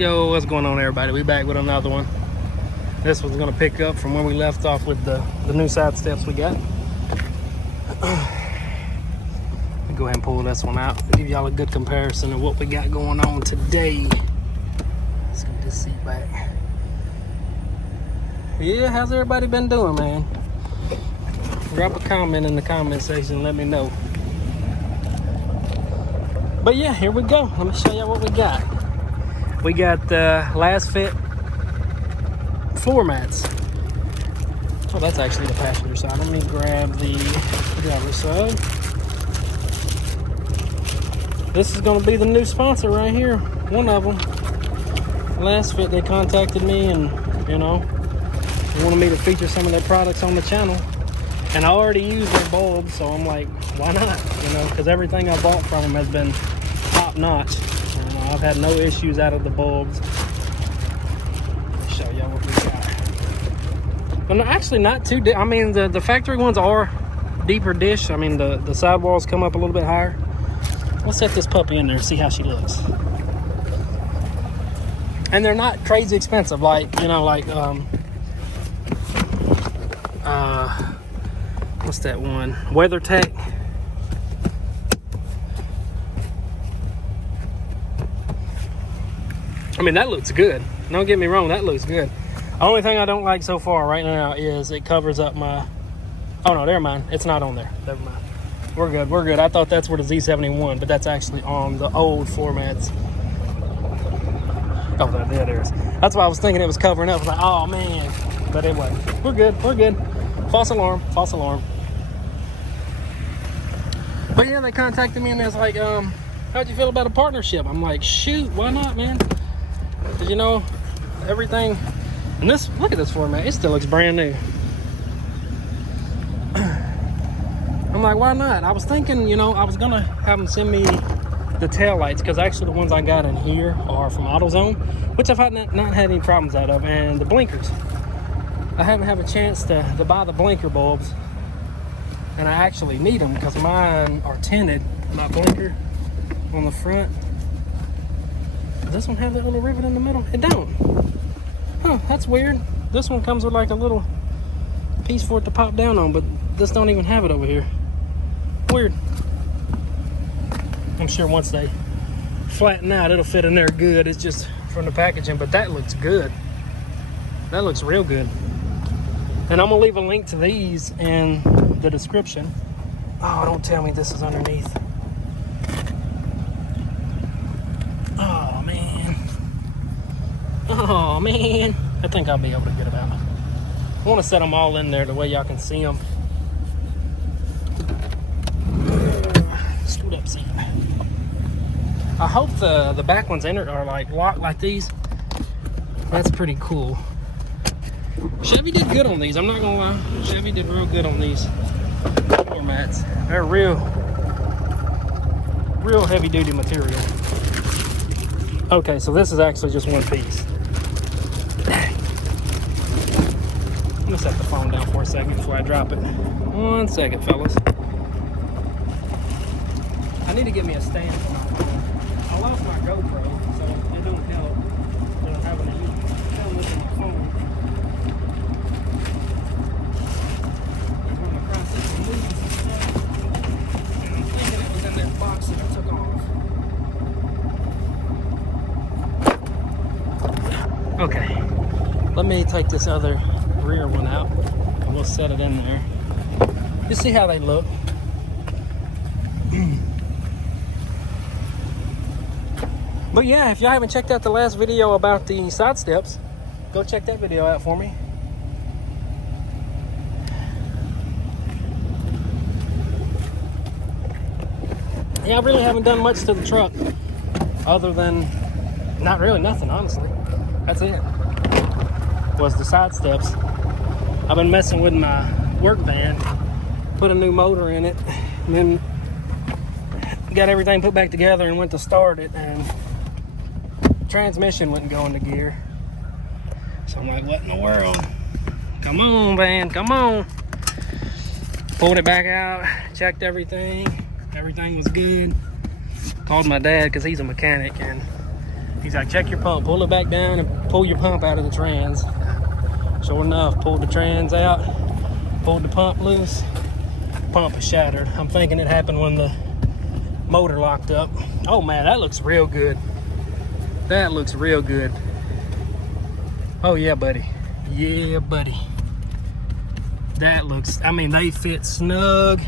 Yo, what's going on, everybody? We back with another one. This one's gonna pick up from where we left off with the new side steps we got. Go ahead and pull this one out, give y'all a good comparison of what we got going on today. Let's get this seat back. Yeah, how's everybody been doing, man? Drop a comment in the comment section and let me know. But yeah, here we go. Let me show y'all what we got. We got LASFIT floor mats. Oh, that's actually the passenger side. Let me grab the driver's side. This is going to be the new sponsor right here. One of them. LASFIT, they contacted me and, you know, they wanted me to feature some of their products on the channel. And I already use their bulbs, so I'm like, why not? You know, because everything I bought from them has been top notch. And I've had no issues out of the bulbs. Let me show y'all what we got. But actually not too deep. I mean, the factory ones are deeper dish. I mean, the sidewalls come up a little bit higher. We'll set this puppy in there and see how she looks. And they're not crazy expensive, like, you know, like what's that one? WeatherTech. I mean, that looks good. Don't get me wrong, that looks good. The only thing I don't like so far right now is it covers up my... Oh no, never mind. It's not on there. Never mind. We're good, we're good. I thought that's where the Z71, but that's actually on the old floor mats. Oh, there it is. That's why I was thinking it was covering up. I was like, oh man. But anyway, we're good, we're good. False alarm, false alarm. But yeah, they contacted me and they was like, how'd you feel about a partnership? I'm like, shoot, why not, man? Because, you know, everything, and this, look at this floor mat, it still looks brand new. I'm like, why not? I was thinking, you know, I was gonna have them send me the tail lights, because actually the ones I got in here are from AutoZone, which I've not had any problems out of, and the blinkers. I haven't had a chance to buy the blinker bulbs, and I actually need them because mine are tinted. My blinker on the front. Does this one have that little rivet in the middle? It don't. Huh, that's weird. This one comes with like a little piece for it to pop down on, but this don't even have it over here. Weird. I'm sure once they flatten out, it'll fit in there good. It's just from the packaging, but that looks good. That looks real good. And I'm gonna leave a link to these in the description. Oh, don't tell me this is underneath. Oh man. Oh man. I think I'll be able to get it out. I want to set them all in there the way y'all can see them. Scoot up, seat. I hope the back ones in it are like locked like these. That's pretty cool. Chevy did good on these, I'm not gonna lie. Chevy did real good on these floor mats. They're real heavy duty material. Okay, so this is actually just one piece. I'm gonna set the phone down for a second before I drop it. 1 second, fellas. I need to get me a stand for my phone. I lost my GoPro, so it don't help that I'm having to film this on my phone. I'm in the process of moving some stuff, and I'm thinking it was in that box that I took off. Okay, let me take this other rear one out and we'll set it in there. You see how they look. But yeah, if y'all haven't checked out the last video about the side steps, go check that video out for me. Yeah, I really haven't done much to the truck other than not really nothing, honestly. That's it. Was the side steps. I've been messing with my work van, put a new motor in it, and then got everything put back together and went to start it, and transmission wouldn't go into gear. So I'm like, what in the world? Come on, van, come on. Pulled it back out, checked everything. Everything was good. Called my dad because he's a mechanic, and He's like, check your pump, pull it back down and pull your pump out of the trans. Sure enough, pulled the trans out, pulled the pump loose. Pump is shattered. I'm thinking it happened when the motor locked up. Oh man, that looks real good. That looks real good. Oh yeah, buddy. Yeah, buddy. That looks, I mean, they fit snug.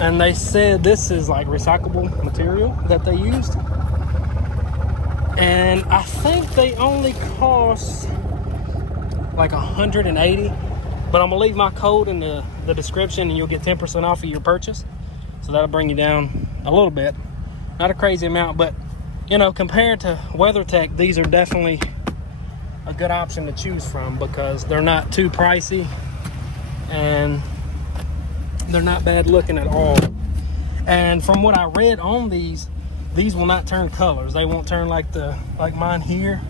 And they said this is like recyclable material that they used. And I think they only cost like $180. But I'm gonna leave my code in the description and you'll get 10% off of your purchase. So that'll bring you down a little bit. Not a crazy amount, but you know, compared to WeatherTech, these are definitely a good option to choose from because they're not too pricey and they're not bad looking at all. And from what I read on these will not turn colors. They won't turn like mine here,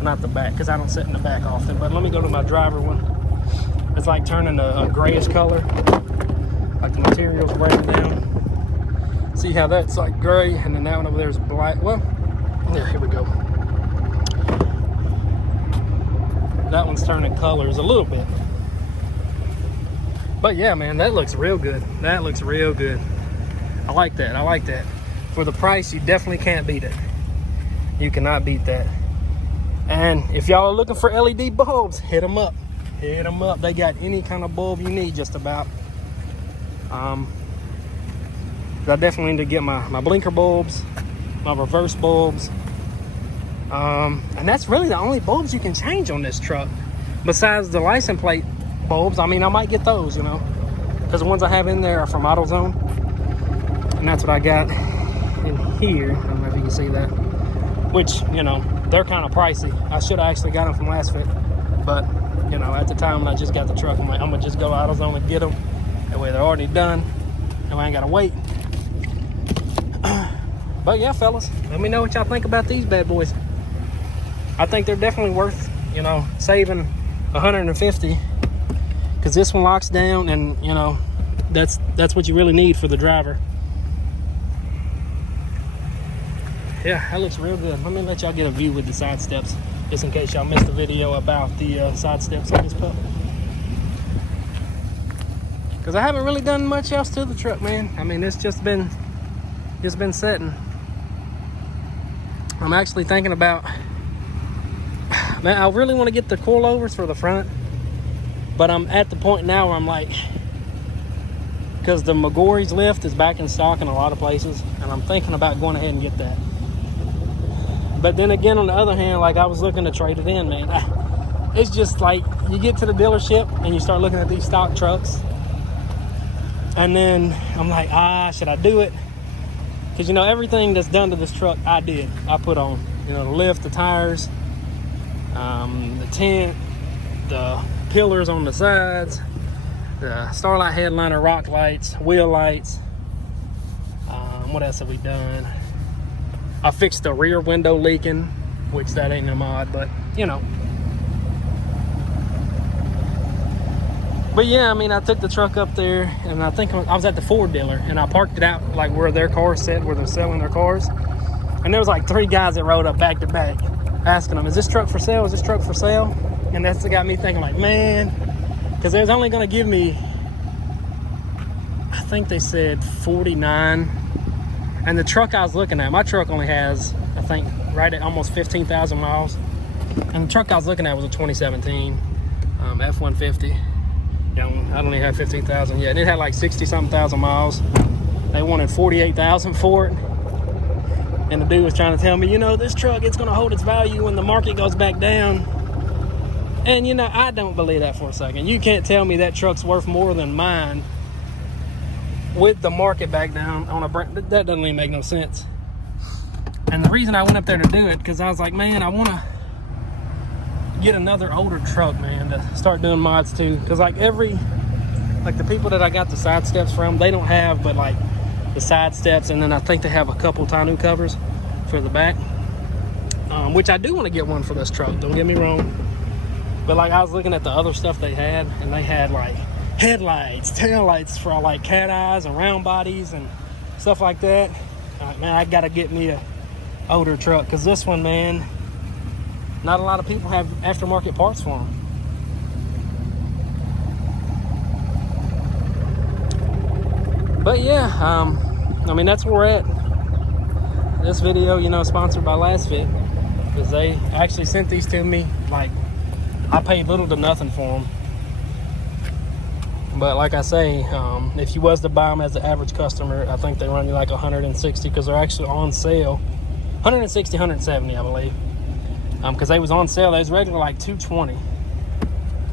not the back, because I don't sit in the back often. But let me go to my driver one. It's like turning a grayish color, like the material's breaking down. See how that's like gray, and then that one over there is black. Well, yeah, here we go. That one's turning colors a little bit. But yeah, man, that looks real good. That looks real good. I like that. I like that. For the price, you definitely can't beat it. You cannot beat that. And if y'all are looking for LED bulbs, hit them up. Hit them up. They got any kind of bulb you need, just about. I definitely need to get my blinker bulbs, my reverse bulbs. And that's really the only bulbs you can change on this truck. Besides the license plate bulbs, I mean, I might get those, you know. Because the ones I have in there are from AutoZone. And that's what I got in here. I don't know if you can see that. Which, you know, they're kind of pricey. I should have actually got them from LASFIT. But, you know, at the time when I just got the truck, I'm like, I'm going to just go to AutoZone and get them. That way they're already done. And I ain't got to wait. But yeah, fellas, let me know what y'all think about these bad boys. I think they're definitely worth, you know, saving $150. Because this one locks down and, you know, that's what you really need for the driver. Yeah, that looks real good. Let me let y'all get a view with the side steps, just in case y'all missed the video about the side steps on this pup. Because I haven't really done much else to the truck, man. I mean, it's just been setting. I'm actually thinking about, man, I really want to get the coilovers for the front, but I'm at the point now where I'm like, because the Vigorously lift is back in stock in a lot of places, and I'm thinking about going ahead and get that. But then again, on the other hand, like I was looking to trade it in, man. It's just like you get to the dealership and you start looking at these stock trucks, and then I'm like, should I do it? Because, you know, everything that's done to this truck, I put on. You know, the lift, the tires, the tent, the pillars on the sides, the starlight headliner, rock lights, wheel lights. What else have we done? I fixed the rear window leaking, which that ain't a mod, but you know. But yeah, I mean, I took the truck up there, and I think I was at the Ford dealer, and I parked it out like where their cars sit, where they're selling their cars. And there was like 3 guys that rode up back to back, asking them, "Is this truck for sale? Is this truck for sale?" And that's what got me thinking, like, man, because they was only going to give me, I think they said 49. And the truck I was looking at, my truck only has, I think, right at almost 15,000 miles. And the truck I was looking at was a 2017 F-150. Yeah, I don't even have 15,000 yet. It had like 60-something thousand miles. They wanted 48,000 for it. And the dude was trying to tell me, you know, this truck, it's going to hold its value when the market goes back down. And, you know, I don't believe that for a second. You can't tell me that truck's worth more than mine with the market back down on a brand. That doesn't even make no sense. And the reason I went up there to do it, because I was like, man, I want to get another older truck, man, to start doing mods too. Because like the people that I got the side steps from, they don't have but like the side steps, and then I think they have a couple tonneau covers for the back, which I do want to get one for this truck, don't get me wrong. But like I was looking at the other stuff they had, and they had like headlights, taillights for like cat eyes and round bodies and stuff like that. Man, I gotta get me older truck, because this one, man, not a lot of people have aftermarket parts for them. But yeah, I mean, that's where we're at. This video, you know, sponsored by LASFIT, because they actually sent these to me. Like, I paid little to nothing for them. But like I say, if you was to buy them as an average customer, I think they run you like 160, because they're actually on sale. 160, 170, I believe. Because they was on sale. They was regular like 220,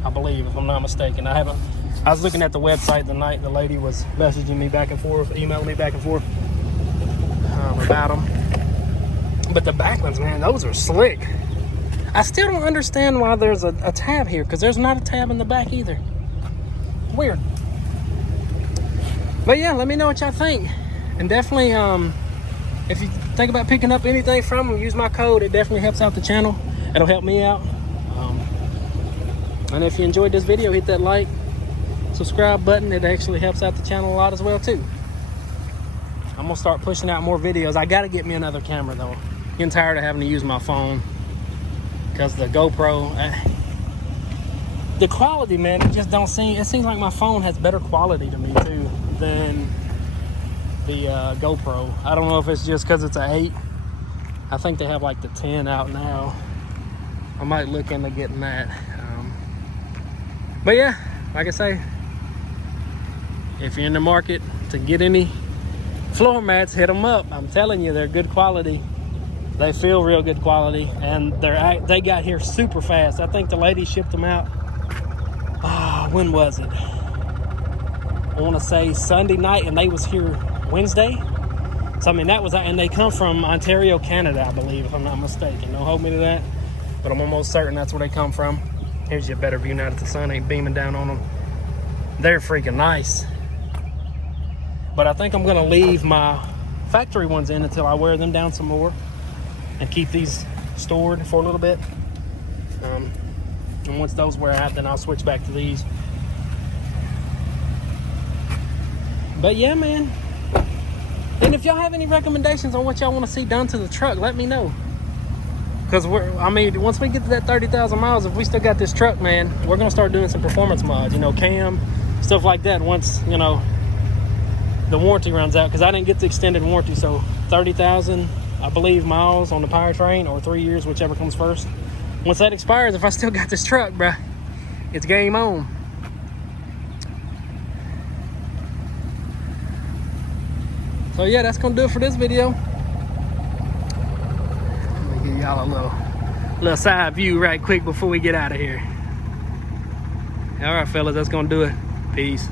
I believe, if I'm not mistaken. I was looking at the website the night the lady was messaging me back and forth, emailing me back and forth about them. But the back ones, man, those are slick. I still don't understand why there's a tab here, because there's not a tab in the back either. Weird. But yeah, let me know what y'all think. And definitely, if you think about picking up anything from them, use my code. It definitely helps out the channel. It'll help me out. And if you enjoyed this video, hit that like, subscribe button. It actually helps out the channel a lot as well too. I'm gonna start pushing out more videos. I gotta get me another camera though. Getting tired of having to use my phone, because the GoPro, the quality, man, it just don't seem, it seems like my phone has better quality to me too than the GoPro. I don't know if it's just because it's an 8. I think they have like the 10 out now. I might look into getting that. But yeah, like I say, if you're in the market to get any floor mats, hit them up. I'm telling you, they're good quality. They feel real good quality, and they got here super fast. I think the lady shipped them out. When was it? I want to say Sunday night, and they was here Wednesday. So I mean, that was, and they come from Ontario, Canada, I believe, if I'm not mistaken. Don't hold me to that, but I'm almost certain that's where they come from. Here's your better view now that the sun ain't beaming down on them. They're freaking nice. But I think I'm gonna leave my factory ones in until I wear them down some more and keep these stored for a little bit. And once those wear out, then I'll switch back to these. But yeah, man. And if y'all have any recommendations on what y'all want to see done to the truck, let me know. Because I mean, once we get to that 30,000 miles, if we still got this truck, man, we're gonna start doing some performance mods, you know, cam, stuff like that. Once, you know, the warranty runs out, because I didn't get the extended warranty. So 30,000, I believe, miles on the powertrain, or 3 years, whichever comes first. Once that expires, if I still got this truck, bruh, it's game on. So yeah, that's gonna do it for this video. Let me give y'all a little side view right quick before we get out of here. All right, fellas, that's gonna do it. Peace.